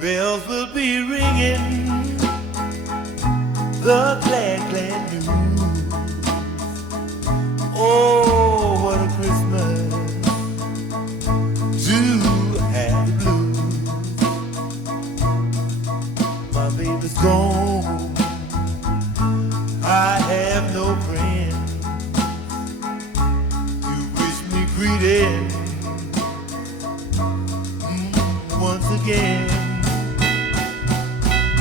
Bells will be ringing, the glad, glad news. Oh, what a Christmas to have the blues. My baby's gone, I have no friend to wish me greeting once again.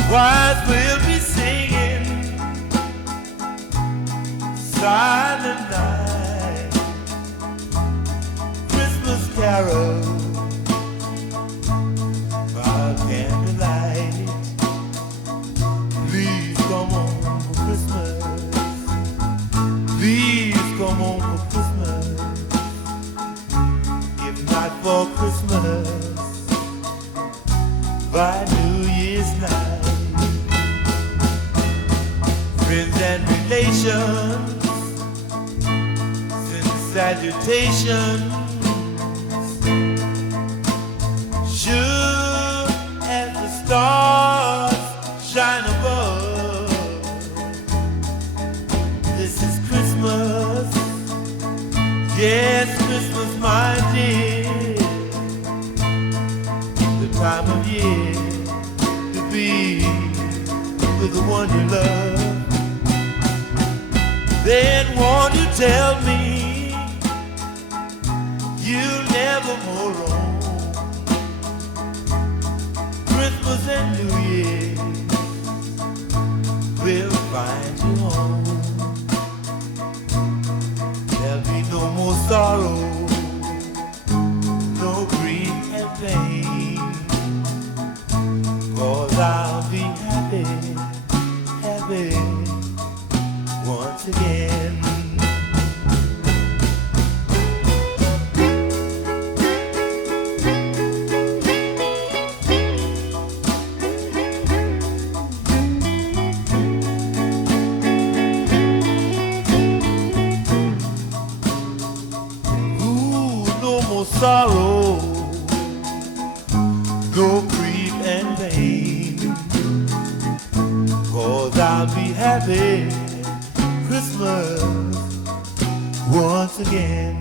Choirs will be singing silent night, Christmas carols by candlelight. Please come on for Christmas. Please come on for Christmas. If not for Christmas, by New Year's night. Friends and relations send salutations, sure as the stars shine above. This is Christmas, yes, Christmas, my dear, the time of year to be with the one you love. Then won't you tell me you'll never go wrong? Christmas and New Year will find you home. There'll be no more sorrow, no grief and pain, 'cause I'll be happy, happy once again. Ooh, no more sorrow, no grief and pain, 'cause I'll be happy Christmas once again.